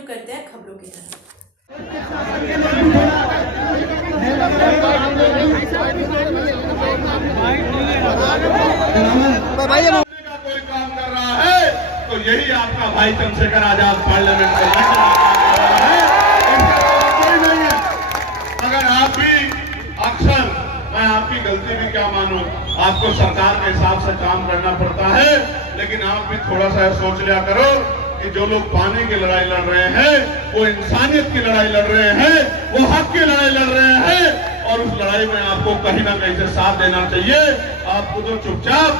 रुख करते हैं खबरों की तरफ। कोई काम कर रहा है तो यही आपका भाई चंद्रशेखर आजाद पार्लियामेंट में कोई नहीं है। अगर आप भी अक्सर, मैं आपकी गलती भी क्या मानूं, आपको सरकार के हिसाब से काम करना पड़ता है, लेकिन आप भी थोड़ा सा सोच लिया करो कि जो लोग पानी की लड़ाई लड़ रहे हैं वो इंसानियत की लड़ाई लड़ रहे हैं, वो हक की लड़ाई लड़ रहे हैं, और उस लड़ाई में आपको कहीं ना कहीं से साथ देना चाहिए। आपको तो चुपचाप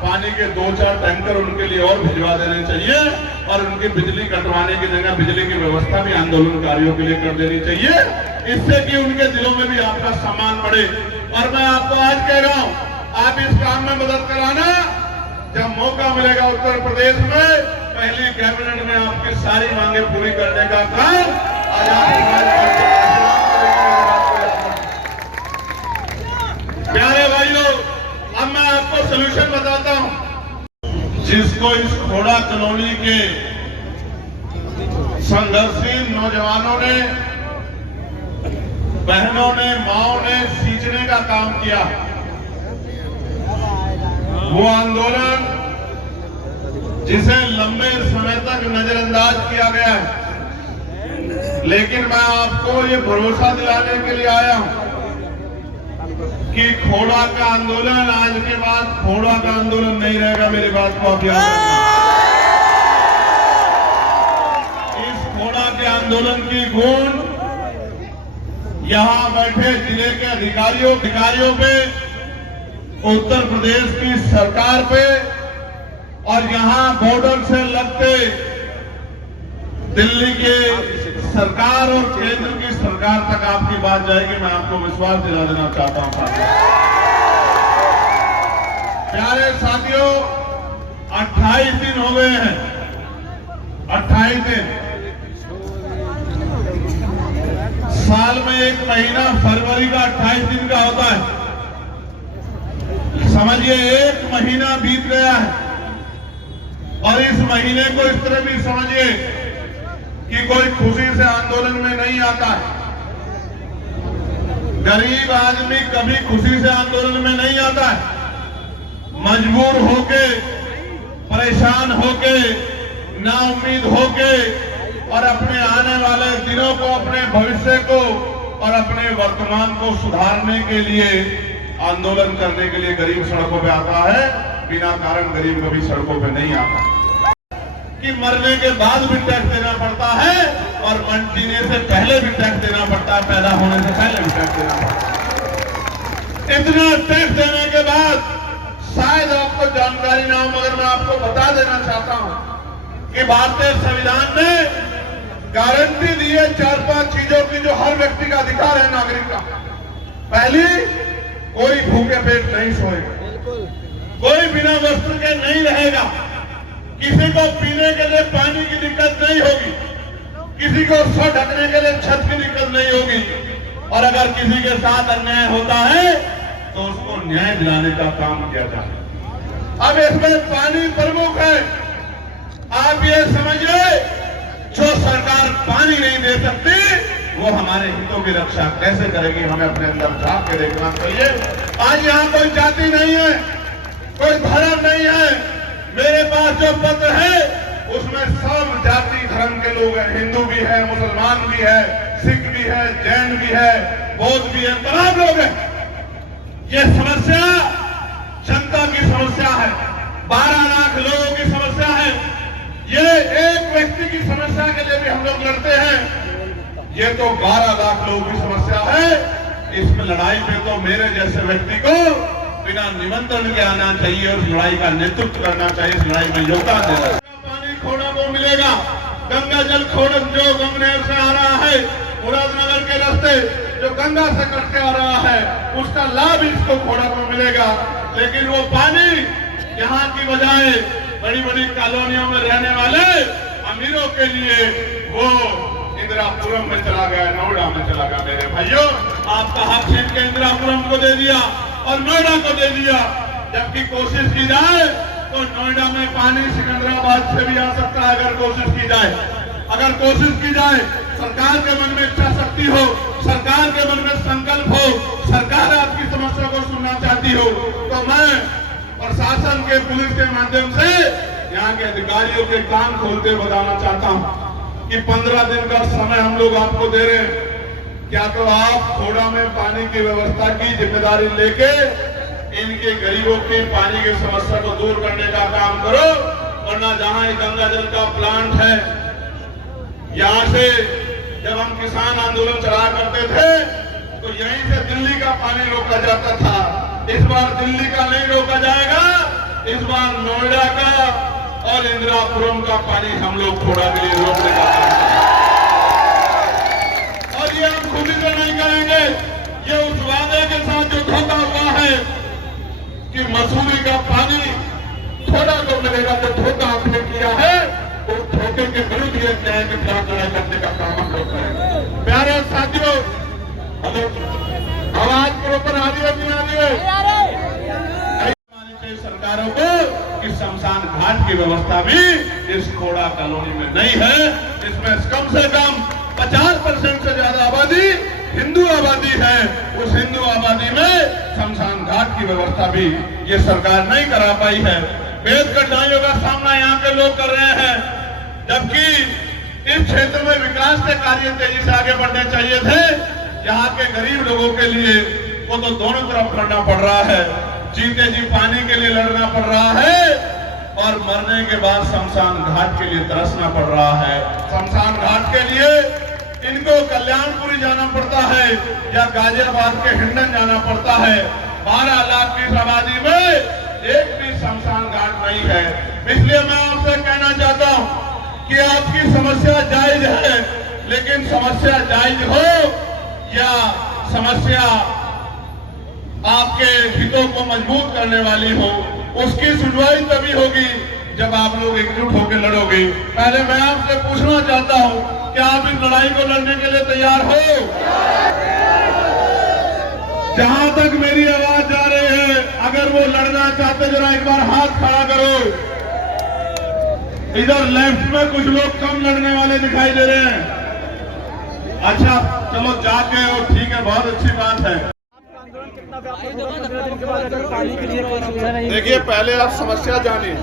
पानी के 2-4 टैंकर उनके लिए और भिजवा देने चाहिए, और उनकी बिजली कटवाने की जगह बिजली की व्यवस्था भी आंदोलनकारियों के लिए कर देनी चाहिए, इससे कि उनके दिलों में भी आपका सम्मान बढ़े। और मैं आपको आज कह रहा हूं, आप इस काम में मदद कराना, जब मौका मिलेगा उत्तर प्रदेश में पहली कैबिनेट में आपकी सारी मांगे पूरी करने का काम प्यारे भाइयों, अब मैं आपको सलूशन बताता हूं। जिसको इस खोड़ा कॉलोनी के संघर्षशील नौजवानों ने, बहनों ने, माओं ने सींचने का काम किया, वो आंदोलन जिसे लंबे समय तक नजरअंदाज किया गया है, लेकिन मैं आपको ये भरोसा दिलाने के लिए आया हूं कि खोड़ा का आंदोलन आज के बाद खोड़ा का आंदोलन नहीं रहेगा। मेरी बात को आप याद रखना। इस खोड़ा के आंदोलन की गूंज यहां बैठे जिले के अधिकारियों पे, उत्तर प्रदेश की सरकार पे, और यहां बॉर्डर से लगते दिल्ली के सरकार और केंद्र की सरकार तक आपकी बात जाएगी। मैं आपको विश्वास दिला देना चाहता हूं साथियों। प्यारे साथियों, 28 दिन हो गए हैं, 28 दिन। साल में एक महीना फरवरी का 28 दिन का होता है। समझिए 1 महीना बीत गया है, और इस महीने को इस तरह भी समझिए कि कोई खुशी से आंदोलन में नहीं आता है। गरीब आदमी कभी खुशी से आंदोलन में नहीं आता है। मजबूर होके, परेशान होके, नाउम्मीद होके, और अपने आने वाले दिनों को, अपने भविष्य को और अपने वर्तमान को सुधारने के लिए आंदोलन करने के लिए गरीब सड़कों पे आता है। बिना कारण गरीब कभी सड़कों पे नहीं आता। कि मरने के बाद भी टैक्स देना पड़ता है, और जीने से पहले भी टैक्स देना पड़ता है, पैदा होने से पहले भी टैक्स देना पड़ता है। इतना टैक्स देने के बाद शायद आपको जानकारी ना हो, मगर मैं आपको बता देना चाहता हूं कि भारतीय संविधान ने गारंटी दी है 4-5 चीजों की, जो हर व्यक्ति का अधिकार है, नागरिक का। पहली, कोई भूखे पेट नहीं सोएगा, कोई बिना वस्त्र के नहीं रहेगा, किसी को पीने के लिए पानी की दिक्कत नहीं होगी, किसी को सर ढकने के लिए छत की दिक्कत नहीं होगी, और अगर किसी के साथ अन्याय होता है तो उसको न्याय दिलाने का काम किया जाए। अब इसमें पानी प्रमुख है। आप ये समझिए, जो सरकार पानी नहीं दे सकती, वो हमारे हितों की रक्षा कैसे करेगी, हमें अपने अंदर झांक के देखना चाहिए। आज यहाँ कोई जाति नहीं है, कोई धर्म नहीं है। मेरे पास जो पत्र है उसमें सब जाति धर्म के लोग हैं, हिंदू भी है, मुसलमान भी है, सिख भी है, जैन भी है, बौद्ध भी है, तमाम लोग हैं। ये समस्या जनता की समस्या है, 12 लाख लोगों की समस्या है। ये एक व्यक्ति की समस्या के लिए भी हम लोग लड़ते हैं, ये तो 12 लाख लोगों की समस्या है। इसमें लड़ाई में तो मेरे जैसे व्यक्ति को बिना निमंत्रण के आना चाहिए, और लड़ाई का नेतृत्व करना चाहिए, इस लड़ाई में योगदान देना चाहिए। पानी खोड़ा को मिलेगा, गंगा जल खोड़ा जो गंगनहर से आ रहा है, मुरादनगर के रास्ते जो गंगा से कट के आ रहा है, उसका लाभ इसको खोड़ा को मिलेगा। लेकिन वो पानी यहाँ की बजाय बड़ी बड़ी कॉलोनियों में रहने वाले अमीरों के लिए वो इंदिरापुरम में चला गया, नोएडा में चला गया। मेरे भाइयों, आपका हक छीन के इंदिरापुरम को दे दिया और नोएडा को दे दिया, जबकि कोशिश की जाए तो नोएडा में पानी सिकंदराबाद से भी आ सकता है अगर कोशिश की जाए। अगर कोशिश की जाए, सरकार के मन में इच्छा शक्ति हो, सरकार के मन में संकल्प हो, सरकार आपकी समस्या को सुनना चाहती हो, तो मैं प्रशासन के, पुलिस के माध्यम से यहाँ के अधिकारियों के कान खोलते बताना चाहता हूँ कि 15 दिन का समय हम लोग आपको दे रहे हैं। क्या तो आप खोड़ा में पानी की व्यवस्था की जिम्मेदारी लेके इनके गरीबों की पानी की समस्या को दूर करने का काम करो, वरना जहां गंगा जल का प्लांट है, यहां से जब हम किसान आंदोलन चला करते थे तो यहीं से दिल्ली का पानी रोका जाता था। इस बार दिल्ली का नहीं रोका जाएगा, इस बार नोएडा का और इंदिरापुरम का पानी हम लोग खोड़ा के लिए रोकने का और ये हम खुद से नहीं करेंगे। ये उस वादे के साथ जो धोखा हुआ है कि मसूरी का पानी थोड़ा तो मिलेगा, जो धोखा आपने किया है उस धोखे के विरुद्ध ये न्याय के खिलाफ लड़ाई करने का काम हम लोग करेंगे। प्यारे साथियों, आवाज के ऊपर आ रही है, नहीं आ रही है? सरकारों को कि शमशान घाट की व्यवस्था भी इस खोड़ा कॉलोनी में नहीं है, इसमें कम से कम 50% से ज्यादा आबादी हिंदू आबादी है। उस हिंदू आबादी में शमशान घाट की व्यवस्था भी ये सरकार नहीं करा पाई है। बेहद कठिनाइयों का सामना यहाँ के लोग कर रहे हैं, जबकि इस क्षेत्र में विकास के कार्य तेजी से आगे बढ़ने चाहिए थे। यहाँ के गरीब लोगों के लिए वो तो दोनों तरफ लड़ना पड़ रहा है, जीते जी पानी के लिए लड़ना पड़ रहा है और मरने के बाद शमशान घाट के लिए तरसना पड़ रहा है। शमशान घाट के लिए इनको कल्याणपुरी जाना पड़ता है या गाजियाबाद के हिंडन जाना पड़ता है। 12 लाख की आबादी में एक भी शमशान घाट नहीं है। इसलिए मैं आपसे कहना चाहता हूं कि आपकी समस्या जायज है, लेकिन समस्या जायज हो या समस्या आपके हितों को मजबूत करने वाली हो, उसकी सुनवाई तभी होगी जब आप लोग एकजुट होकर लड़ोगे। पहले मैं आपसे पूछना चाहता हूं, क्या आप इस लड़ाई को लड़ने के लिए तैयार हो? जहां तक मेरी आवाज जा रही है, अगर वो लड़ना चाहते जरा एक बार हाथ खड़ा करो। इधर लेफ्ट में कुछ लोग कम लड़ने वाले दिखाई दे रहे हैं। अच्छा, चलो जाके, और ठीक है, बहुत अच्छी बात है। देखिए, पहले आप समस्या जानिए।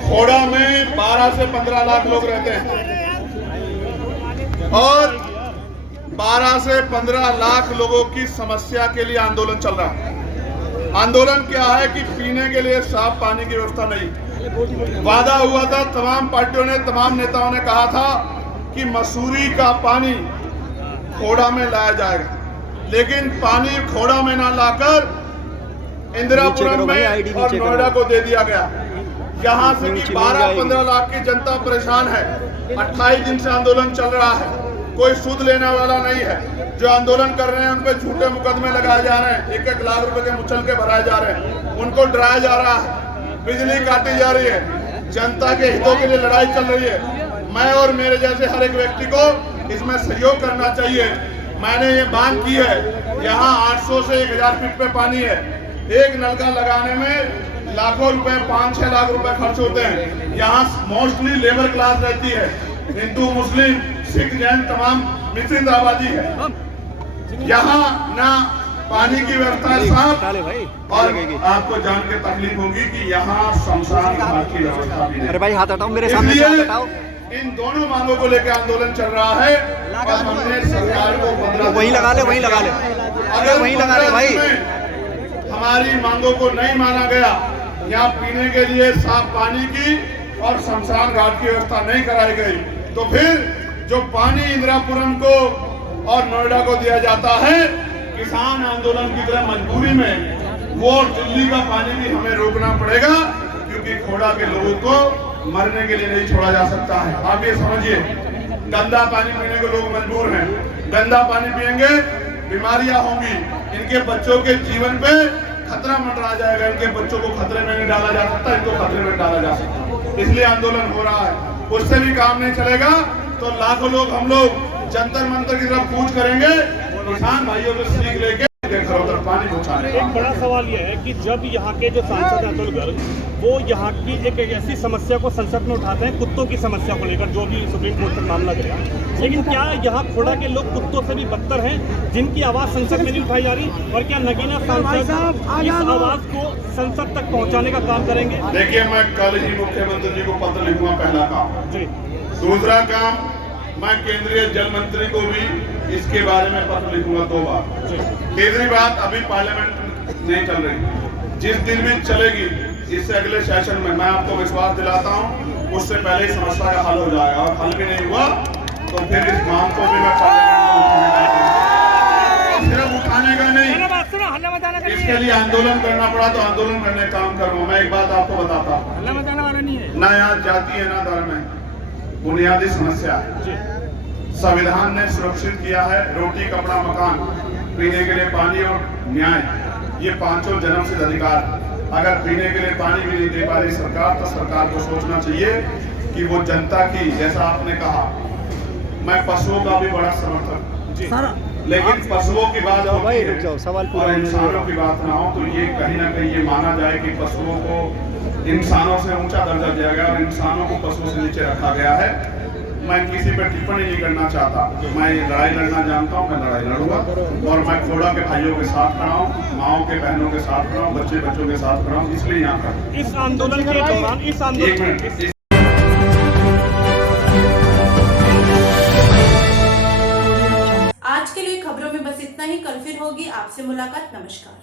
खोड़ा में 12 से 15 लाख लोग रहते हैं और 12 से 15 लाख लोगों की समस्या के लिए आंदोलन चल रहा है। आंदोलन क्या है कि पीने के लिए साफ पानी की व्यवस्था नहीं। वादा हुआ था, तमाम पार्टियों ने, तमाम नेताओं ने कहा था कि मसूरी का पानी खोड़ा में लाया जाएगा, लेकिन पानी खोड़ा में ना लाकर इंदिरापुरम में और नोएडा को दे दिया गया। यहाँ से कि 12-15 लाख की जनता परेशान है। 28 दिन से आंदोलन चल रहा है, कोई सूद लेने वाला नहीं है। जो आंदोलन कर रहे हैं उन पे झूठे मुकदमे लगाए जा रहे हैं, 1-1 लाख रुपए के मुचलके भराए जा रहे हैं, उनको डराया जा रहा है, बिजली काटी जा रही है, जनता के हितों के लिए लड़ाई चल रही है। मैं और मेरे जैसे हर एक व्यक्ति को इसमें सहयोग करना चाहिए। मैंने ये मांग की है, यहाँ 800 से 1000 फीट पे पानी है, एक नलका लगाने में लाखों रुपए, 5-6 लाख रुपए खर्च होते हैं। यहाँ मोस्टली लेबर क्लास रहती है, हिंदू, मुस्लिम, सिख, जैन, तमाम मिश्रित आबादी है। यहाँ ना पानी की व्यवस्था है साफ, और आपको जान के तकलीफ होगी कि यहाँ शमशान घाट की व्यवस्था भी नहीं। अरे भाई, हाथ हटाओ, मेरे सामने हाथ हटाओ। इन दोनों मांगों को लेकर आंदोलन चल रहा है और हमने सरकार को 15 वहीं लगा ले, वहीं लगा ले, अगर वहीं लगा ले भाई। हमारी मांगों को नहीं माना गया, यहाँ पीने के लिए साफ पानी की और शमशान घाट की व्यवस्था नहीं कराई गई, तो फिर जो पानी इंदिरापुरम को और नोएडा को दिया जाता है किसान आंदोलन की तरह मजबूरी में, वो दिल्ली का पानी भी हमें रोकना पड़ेगा, क्योंकि खोड़ा के लोगों को मरने के लिए नहीं छोड़ा जा सकता है। आप ये समझिए, गंदा पानी पीने को लोग मजबूर हैं, गंदा पानी पिएंगे बीमारियां होंगी, इनके बच्चों के जीवन पे खतरा मंडरा जाएगा, इनके बच्चों को खतरे में नहीं डाला जा सकता, इनको खतरे में डाला जा सकता, इसलिए आंदोलन हो रहा है। उससे भी काम नहीं चलेगा तो लाखों लोग, हम लोग जंतर मंतर की तरफ कूच करेंगे। किसान भाइयों को सीख लेके के घरों तक पानी पहुंचाने एक बड़ा सवाल यह है कि जब यहाँ के जो सांसद हैं अतुल गर्ग, वो यहाँ की एक ऐसी समस्या को संसद में उठाते हैं, कुत्तों की समस्या को लेकर, जो भी सुप्रीम कोर्ट तक मामला गया, लेकिन क्या यहाँ खोड़ा के लोग कुत्तों से भी बदतर हैं, जिनकी आवाज़ संसद में नहीं उठाई जा रही? और क्या नगीना सांसद इस आवाज़ को संसद तक पहुँचाने का काम करेंगे? देखिए, मैं कल ही मुख्यमंत्री जी को पत्र लिखूंगा, पहला काम। जी। दूसरा काम, मैं केंद्रीय जल मंत्री को भी इसके बारे में पत्र लिखूंगा 2 बार। तीसरी बात, अभी पार्लियामेंट नहीं चल रही, जिस दिन भी चलेगी इससे अगले सेशन में, मैं आपको विश्वास दिलाता हूं, उससे पहले ही समस्या का हल हो जाएगा। और हल भी नहीं हुआ तो फिर इस मांग को भी मैं पार्लियामेंट में सिर्फ उठाने का नहीं, इसके लिए आंदोलन करना पड़ा तो आंदोलन करने का काम करूँ। मैं एक बात आपको बताता हूँ, ना यहाँ जाति है ना धर्म है, बुनियादी समस्या है। संविधान ने सुरक्षित किया है रोटी, कपड़ा, मकान, पीने के लिए पानी और न्याय, ये 5 जन्मसिद्ध अधिकार। अगर पीने के लिए पानी भी नहीं दे पा रही सरकार, तो सरकार को सोचना चाहिए कि वो जनता की, जैसा आपने कहा, मैं पशुओं का भी बड़ा समर्थक, लेकिन पशुओं की बात होती है और इंसानों की बात ना हो, तो ये कहीं ना कहीं ये माना जाए कि पशुओं को इंसानों से ऊंचा दर्जा दिया गया और इंसानों को पशुओं से नीचे रखा गया है। मैं किसी पर टिप्पणी नहीं करना चाहता, मैं लड़ाई लड़ना जानता हूँ, मैं लड़ाई लड़ूंगा और मैं खोड़ा के भाइयों के साथ खड़ा हूँ, माओ के बहनों के साथ खड़ा हूँ, बच्चों के साथ खड़ा हूँ, इसलिए यहाँ खड़ा। इस आंदोलन के दौरान आज के लिए खबरों में बस इतना ही। कल फिर होगी आपसे मुलाकात। नमस्कार।